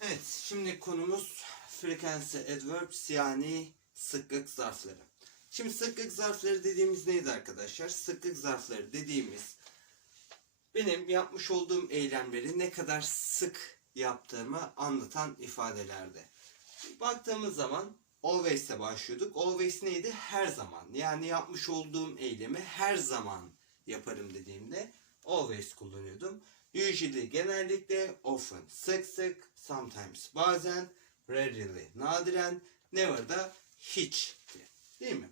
Evet, şimdi konumuz frequency adverbs yani sıklık zarfları. Şimdi sıklık zarfları dediğimiz neydi arkadaşlar? Sıklık zarfları dediğimiz benim yapmış olduğum eylemleri ne kadar sık yaptığımı anlatan ifadelerdi. Baktığımız zaman always'e başlıyorduk. Always neydi? Her zaman. Yani yapmış olduğum eylemi her zaman yaparım dediğimde always kullanıyordum. Usually genellikle, often sık sık, sometimes bazen, rarely nadiren, never da hiç. Değil mi?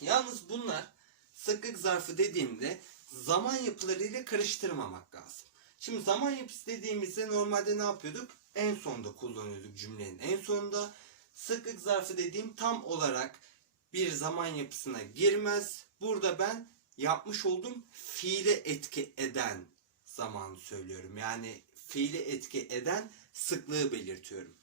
Yalnız bunlar sıklık zarfı dediğimde zaman yapılarıyla karıştırmamak lazım. Şimdi zaman yapısı dediğimizde normalde ne yapıyorduk? En sonda kullanıyorduk cümlenin en sonunda. Sıklık zarfı dediğim tam olarak bir zaman yapısına girmez. Burada ben yapmış olduğum fiile etki eden zamanı söylüyorum. Yani fiili etki eden sıklığı belirtiyorum.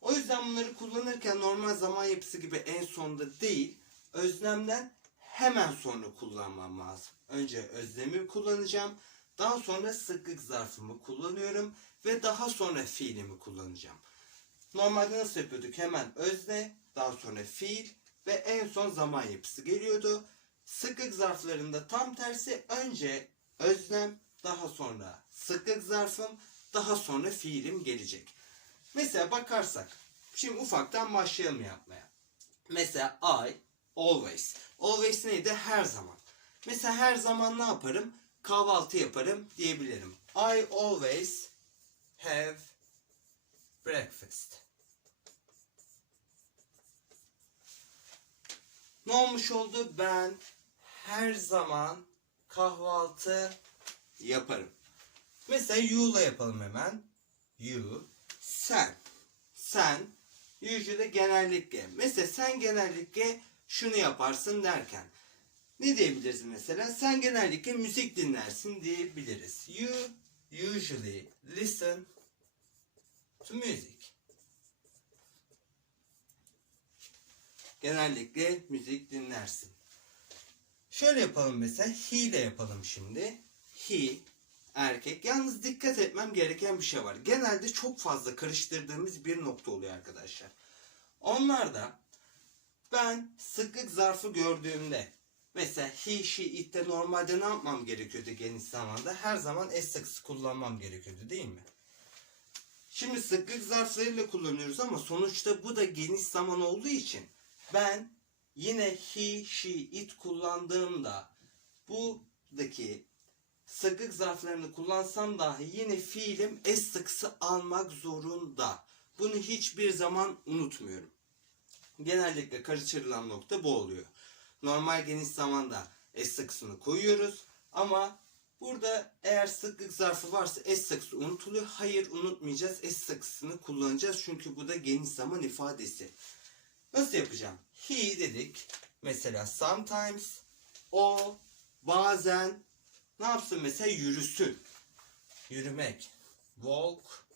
O yüzden bunları kullanırken normal zaman yapısı gibi en sonda değil, özlemden hemen sonra kullanmam lazım. Önce özlemi kullanacağım, daha sonra sıklık zarfımı kullanıyorum ve daha sonra fiilimi kullanacağım. Normalde nasıl yapıyorduk? Hemen özne, daha sonra fiil ve en son zaman yapısı geliyordu. Sıklık zarflarında tam tersi önce özlem, daha sonra sıklık zarfım, daha sonra fiilim gelecek. Mesela bakarsak, şimdi ufaktan başlayalım yapmaya. Mesela I, always. Always neydi? Her zaman. Mesela her zaman ne yaparım? Kahvaltı yaparım diyebilirim. I always have breakfast. Ne olmuş oldu? Ben her zaman kahvaltı yaparım. Mesela you'la yapalım hemen. You, sen. Sen, usually genellikle. Mesela sen genellikle şunu yaparsın derken. Ne diyebiliriz mesela? Sen genellikle müzik dinlersin diyebiliriz. You usually listen to music. Genellikle müzik dinlersin. Şöyle yapalım mesela. He ile yapalım şimdi. He erkek. Yalnız dikkat etmem gereken bir şey var. Genelde çok fazla karıştırdığımız bir nokta oluyor arkadaşlar. Onlarda ben sıklık zarfı gördüğümde mesela he, she, it'te normalde ne yapmam gerekiyordu geniş zamanda? Her zaman s sıkısı kullanmam gerekiyordu değil mi? Şimdi sıklık zarflarıyla kullanıyoruz ama sonuçta bu da geniş zaman olduğu için ben yine he, she, it kullandığımda buradaki sıklık zarflarını kullansam dahi yine fiilim s sıkısı almak zorunda. Bunu hiçbir zaman unutmuyorum. Genellikle karıştırılan nokta bu oluyor. Normal geniş zamanda s sıkısını koyuyoruz ama burada eğer sıklık zarfı varsa s sıkısı unutuluyor. Hayır unutmayacağız. S sıkısını kullanacağız çünkü bu da geniş zaman ifadesi. Nasıl yapacağım? He dedik. Mesela sometimes o bazen ne yapsın mesela yürüsün. Yürümek. Walk.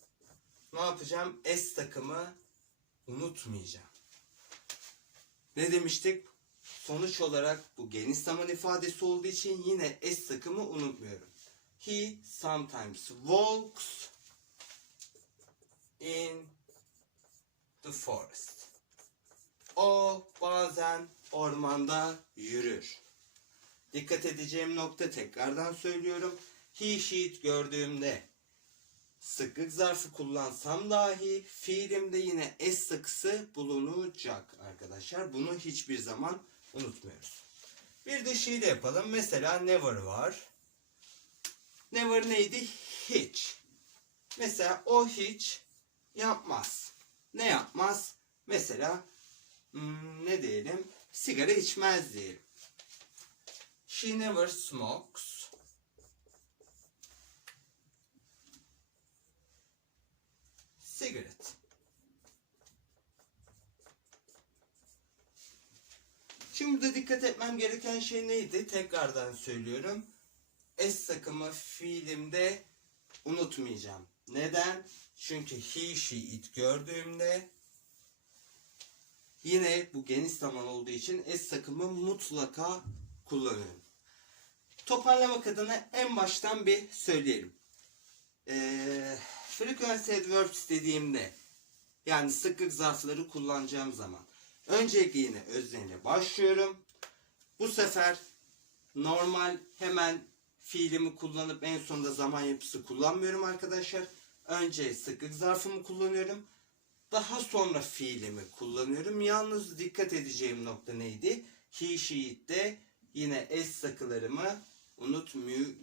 Ne yapacağım? S takımı unutmayacağım. Ne demiştik? Sonuç olarak bu geniş zaman ifadesi olduğu için yine S takımı unutmuyorum. He sometimes walks in the forest. O bazen ormanda yürür. Dikkat edeceğim nokta tekrardan söylüyorum. He, she, it gördüğümde sıklık zarfı kullansam dahi fiilimde yine s sıkısı bulunacak arkadaşlar. Bunu hiçbir zaman unutmuyoruz. Bir de şey de yapalım. Mesela never var. Never neydi? Hiç. Mesela o hiç yapmaz. Ne yapmaz? Mesela hmm, ne diyelim? Sigara içmez diyelim. She never smokes. Cigarette. Şimdi burada dikkat etmem gereken şey neydi? Tekrardan söylüyorum. S takımı fiilimde unutmayacağım. Neden? Çünkü he, she, it gördüğümde yine bu geniş zaman olduğu için S takımı mutlaka kullanıyorum. Toparlamak adına en baştan bir söyleyelim. Ee, frequency adverbs dediğimde yani sıklık zarfları kullanacağım zaman öncelikle yine özneyle başlıyorum. Bu sefer normal hemen fiilimi kullanıp en sonunda zaman yapısı kullanmıyorum arkadaşlar. Önce sıklık zarfımı kullanıyorum. Daha sonra fiilimi kullanıyorum. Yalnız dikkat edeceğim nokta neydi? He, she, it'te yine es sakılarımı unutmuyorum.